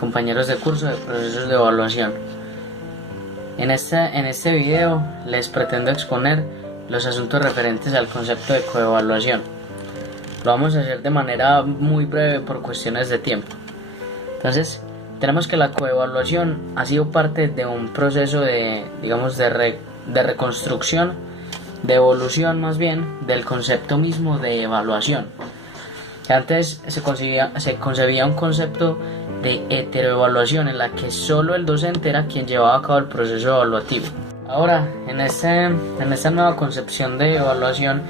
Compañeros de curso de procesos de evaluación. En este video les pretendo exponer los asuntos referentes al concepto de coevaluación. Lo vamos a hacer de manera muy breve por cuestiones de tiempo. Entonces, tenemos que la coevaluación ha sido parte de un proceso de reconstrucción, de evolución más bien, del concepto mismo de evaluación. Que antes se concebía un concepto de heteroevaluación en la que solo el docente era quien llevaba a cabo el proceso evaluativo. Ahora, en esta nueva concepción de evaluación,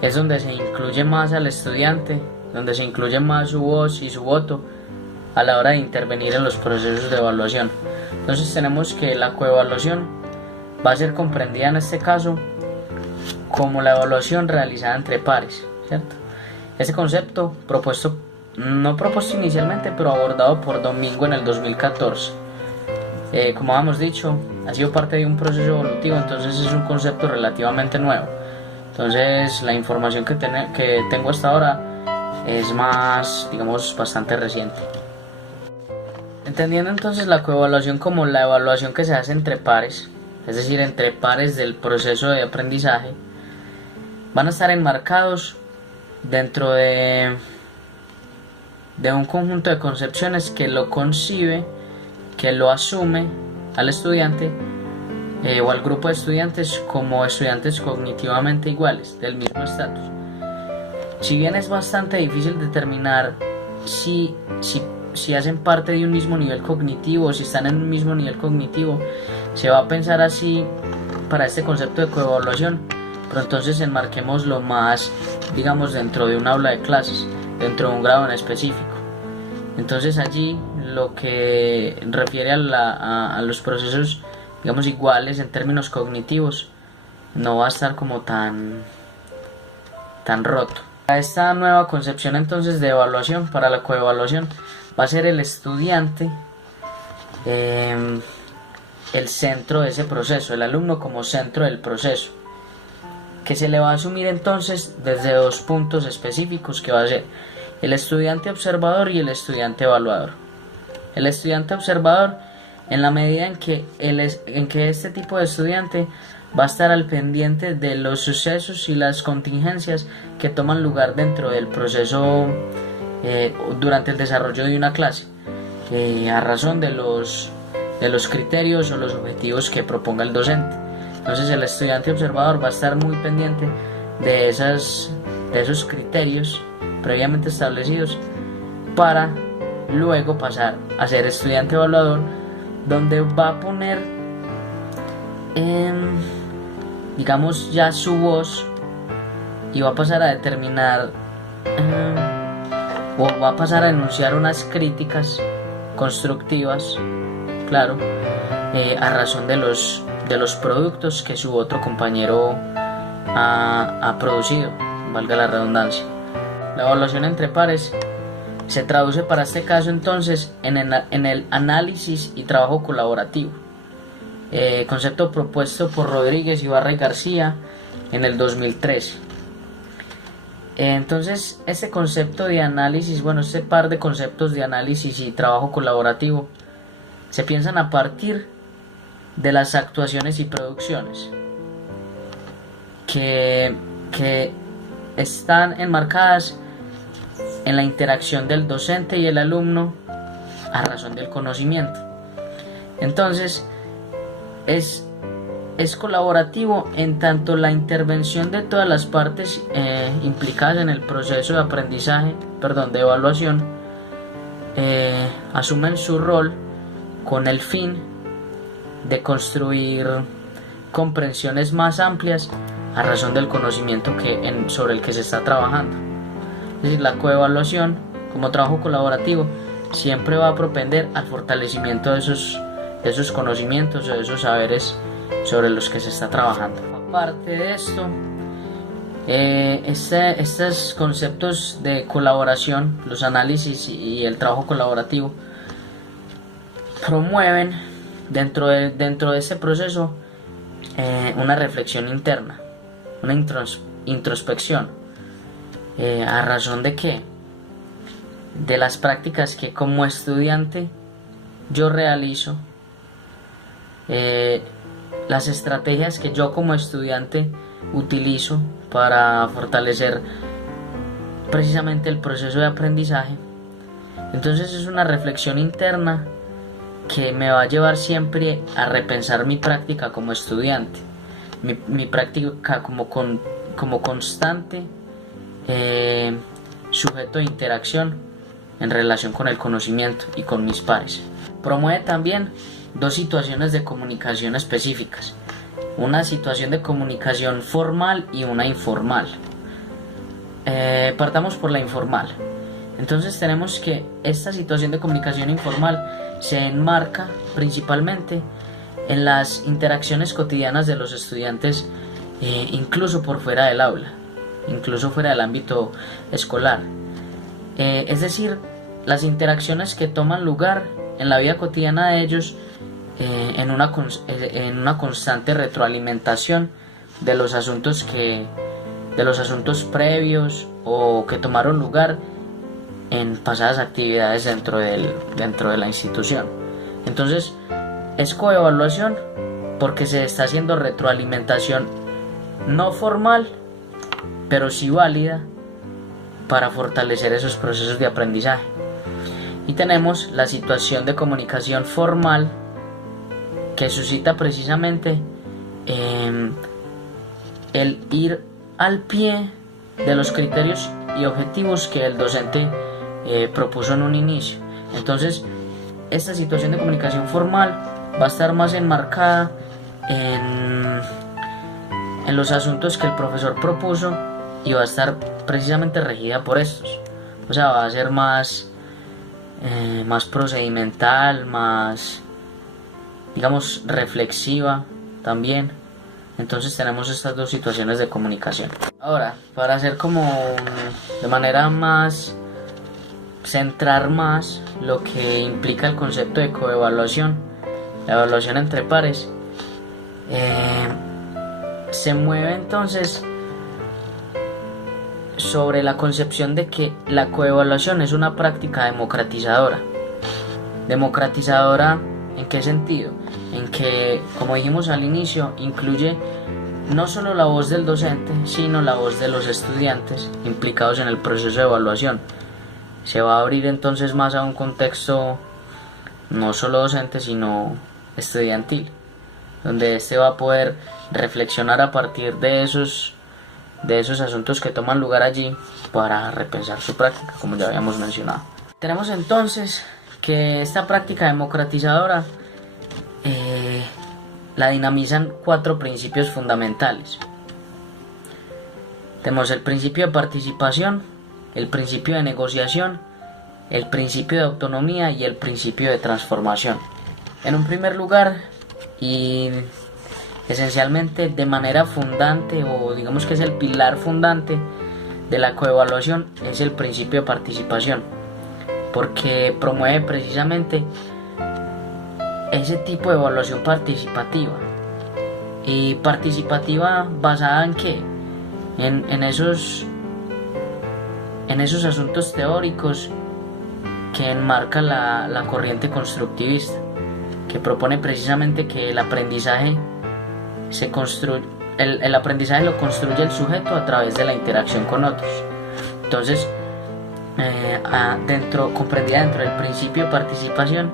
es donde se incluye más al estudiante, donde se incluye más su voz y su voto a la hora de intervenir en los procesos de evaluación. Entonces tenemos que la coevaluación va a ser comprendida en este caso como la evaluación realizada entre pares, ¿cierto? Este concepto no propuesto inicialmente, pero abordado por Domingo en el 2014. Como habíamos dicho, ha sido parte de un proceso evolutivo, entonces es un concepto relativamente nuevo. Entonces la información que tengo hasta ahora es más, bastante reciente. Entendiendo entonces la coevaluación como la evaluación que se hace entre pares, es decir, entre pares del proceso de aprendizaje, van a estar enmarcados dentro de un conjunto de concepciones que lo concibe, que lo asume al estudiante o al grupo de estudiantes como estudiantes cognitivamente iguales, del mismo estatus. Si bien es bastante difícil determinar si hacen parte de un mismo nivel cognitivo, si están en un mismo nivel cognitivo, se va a pensar así para este concepto de coevaluación, pero entonces enmarquémoslo más, dentro de un aula de clases, dentro de un grado en específico. Entonces allí lo que refiere a los procesos, iguales en términos cognitivos, no va a estar como tan roto. Esta nueva concepción entonces de evaluación, para la coevaluación, va a ser el estudiante el centro de ese proceso, el alumno como centro del proceso, que se le va a asumir entonces desde dos puntos específicos, que va a ser el estudiante observador y el estudiante evaluador. El estudiante observador, en la medida en que este tipo de estudiante va a estar al pendiente de los sucesos y las contingencias que toman lugar dentro del proceso durante el desarrollo de una clase, a razón de los criterios o los objetivos que proponga el docente. Entonces el estudiante observador va a estar muy pendiente de esos criterios previamente establecidos para luego pasar a ser estudiante evaluador, donde va a poner ya su voz y va a pasar a determinar o va a pasar a enunciar unas críticas constructivas, claro, a razón de los productos que su otro compañero ha producido, valga la redundancia. La evaluación entre pares se traduce para este caso entonces en el análisis y trabajo colaborativo, concepto propuesto por Rodríguez, Ibarra y García en el 2013. Entonces este concepto de análisis, este par de conceptos de análisis y trabajo colaborativo se piensan a partir de las actuaciones y producciones que están enmarcadas en la interacción del docente y el alumno a razón del conocimiento. Entonces es colaborativo en tanto la intervención de todas las partes implicadas en el proceso de aprendizaje, de evaluación, asumen su rol con el fin de construir comprensiones más amplias a razón del conocimiento sobre el que se está trabajando. Es decir, la coevaluación como trabajo colaborativo siempre va a propender al fortalecimiento de esos conocimientos o de esos saberes sobre los que se está trabajando. Aparte de esto, estos conceptos de colaboración, los análisis y el trabajo colaborativo, promueven dentro de ese proceso una reflexión interna, una introspección. ¿A razón de qué? de las prácticas que como estudiante yo realizo, las estrategias que yo como estudiante utilizo para fortalecer precisamente el proceso de aprendizaje. Entonces es una reflexión interna que me va a llevar siempre a repensar mi práctica como estudiante, mi práctica como constante sujeto de interacción en relación con el conocimiento y con mis pares. Promueve también dos situaciones de comunicación específicas, una situación de comunicación formal y una informal. Partamos por la informal. Entonces tenemos que esta situación de comunicación informal se enmarca principalmente en las interacciones cotidianas de los estudiantes, incluso por fuera del aula, incluso fuera del ámbito escolar. Es decir, las interacciones que toman lugar en la vida cotidiana de ellos, en una constante retroalimentación de los asuntos previos o que tomaron lugar en pasadas actividades dentro de la institución. Entonces es coevaluación porque se está haciendo retroalimentación no formal, pero sí válida para fortalecer esos procesos de aprendizaje. Y tenemos la situación de comunicación formal, que suscita precisamente el ir al pie de los criterios y objetivos que el docente propuso en un inicio. Entonces esta situación de comunicación formal va a estar más enmarcada en los asuntos que el profesor propuso y va a estar precisamente regida por estos. O sea, va a ser más procedimental, más, digamos, reflexiva también. Entonces tenemos estas dos situaciones de comunicación. Ahora, para hacer de manera más, centrar más lo que implica el concepto de coevaluación, la evaluación entre pares, se mueve entonces sobre la concepción de que la coevaluación es una práctica democratizadora. ¿Democratizadora en qué sentido? En que, como dijimos al inicio, incluye no solo la voz del docente, sino la voz de los estudiantes implicados en el proceso de evaluación. Se va a abrir entonces más a un contexto no solo docente, sino estudiantil, donde este va a poder reflexionar a partir de esos asuntos que toman lugar allí para repensar su práctica, como ya habíamos mencionado. Tenemos entonces que esta práctica democratizadora la dinamizan 4 principios fundamentales. Tenemos el principio de participación, el principio de negociación, el principio de autonomía y el principio de transformación. En un primer lugar, y esencialmente de manera fundante, o digamos que es el pilar fundante de la coevaluación, es el principio de participación, porque promueve precisamente ese tipo de evaluación participativa. ¿Y participativa basada en qué? En esos asuntos teóricos que enmarca la corriente constructivista, que propone precisamente que el aprendizaje el aprendizaje lo construye el sujeto a través de la interacción con otros. Entonces, comprendida dentro del principio de participación,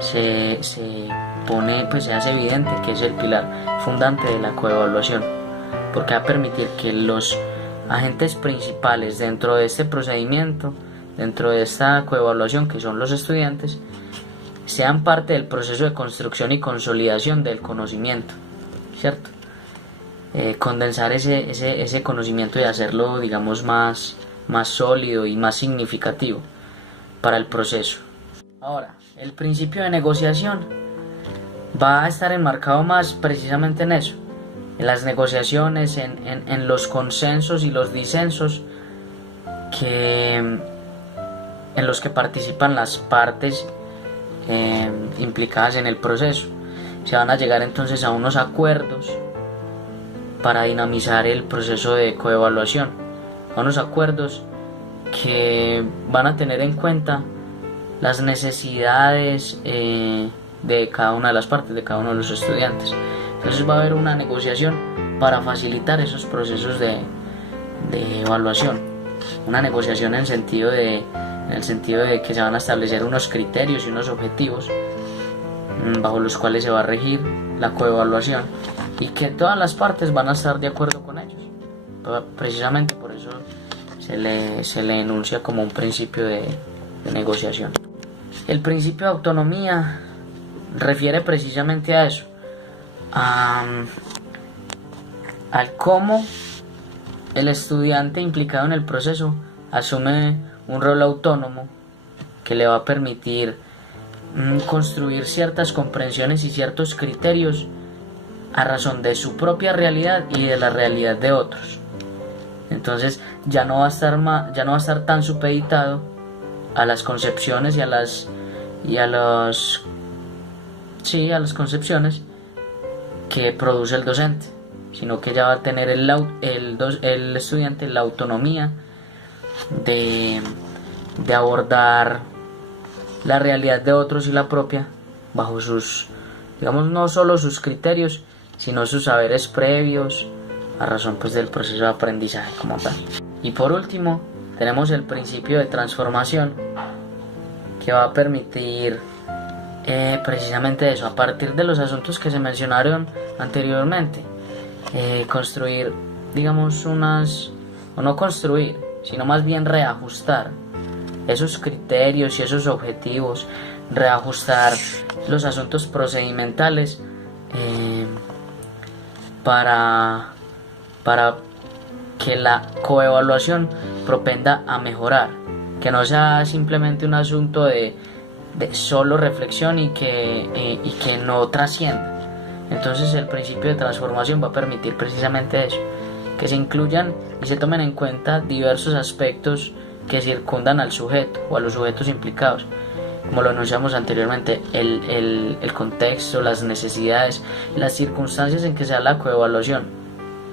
se hace evidente que es el pilar fundante de la coevaluación, porque va a permitir que los agentes principales dentro de este procedimiento, dentro de esta coevaluación, que son los estudiantes, sean parte del proceso de construcción y consolidación del conocimiento, ¿cierto? Condensar ese conocimiento y hacerlo, digamos, más sólido y más significativo para el proceso. Ahora, el principio de negociación va a estar enmarcado más precisamente en eso, en las negociaciones, en los consensos y los disensos en los que participan las partes implicadas en el proceso. Se van a llegar entonces a unos acuerdos para dinamizar el proceso de coevaluación, a unos acuerdos que van a tener en cuenta las necesidades de cada una de las partes, de cada uno de los estudiantes. Entonces va a haber una negociación para facilitar esos procesos de evaluación, una negociación en el sentido de que se van a establecer unos criterios y unos objetivos bajo los cuales se va a regir la coevaluación y que todas las partes van a estar de acuerdo con ellos. Precisamente por eso se le enuncia como un principio de negociación. El principio de autonomía refiere precisamente a eso, al cómo el estudiante implicado en el proceso asume un rol autónomo que le va a permitir construir ciertas comprensiones y ciertos criterios a razón de su propia realidad y de la realidad de otros. Entonces ya no va a estar tan supeditado a las concepciones y a las concepciones que produce el docente, sino que ya va a tener el estudiante la autonomía de abordar la realidad de otros y la propia bajo sus, digamos, no solo sus criterios, sino sus saberes previos a razón pues del proceso de aprendizaje como tal. Y por último tenemos el principio de transformación, que va a permitir precisamente eso, a partir de los asuntos que se mencionaron anteriormente, construir, digamos, o no construir, sino más bien reajustar esos criterios y esos objetivos, reajustar los asuntos procedimentales para que la coevaluación propenda a mejorar, que no sea simplemente un asunto de solo reflexión y que no trascienda. Entonces el principio de transformación va a permitir precisamente eso, que se incluyan y se tomen en cuenta diversos aspectos que circundan al sujeto o a los sujetos implicados, como lo anunciamos anteriormente, el contexto, las necesidades, las circunstancias en que se da la coevaluación,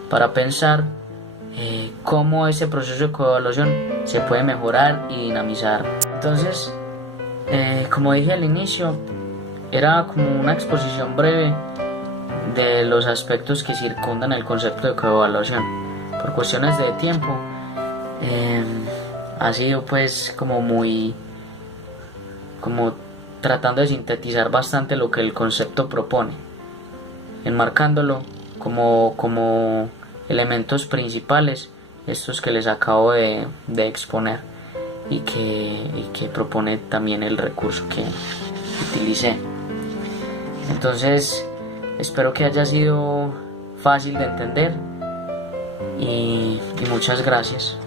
para pensar cómo ese proceso de coevaluación se puede mejorar y dinamizar. Entonces, como dije al inicio, era como una exposición breve de los aspectos que circundan el concepto de coevaluación. Por cuestiones de tiempo, ha sido pues como tratando de sintetizar bastante lo que el concepto propone, enmarcándolo como elementos principales, estos que les acabo de exponer y que propone también el recurso que utilicé. Entonces espero que haya sido fácil de entender y muchas gracias.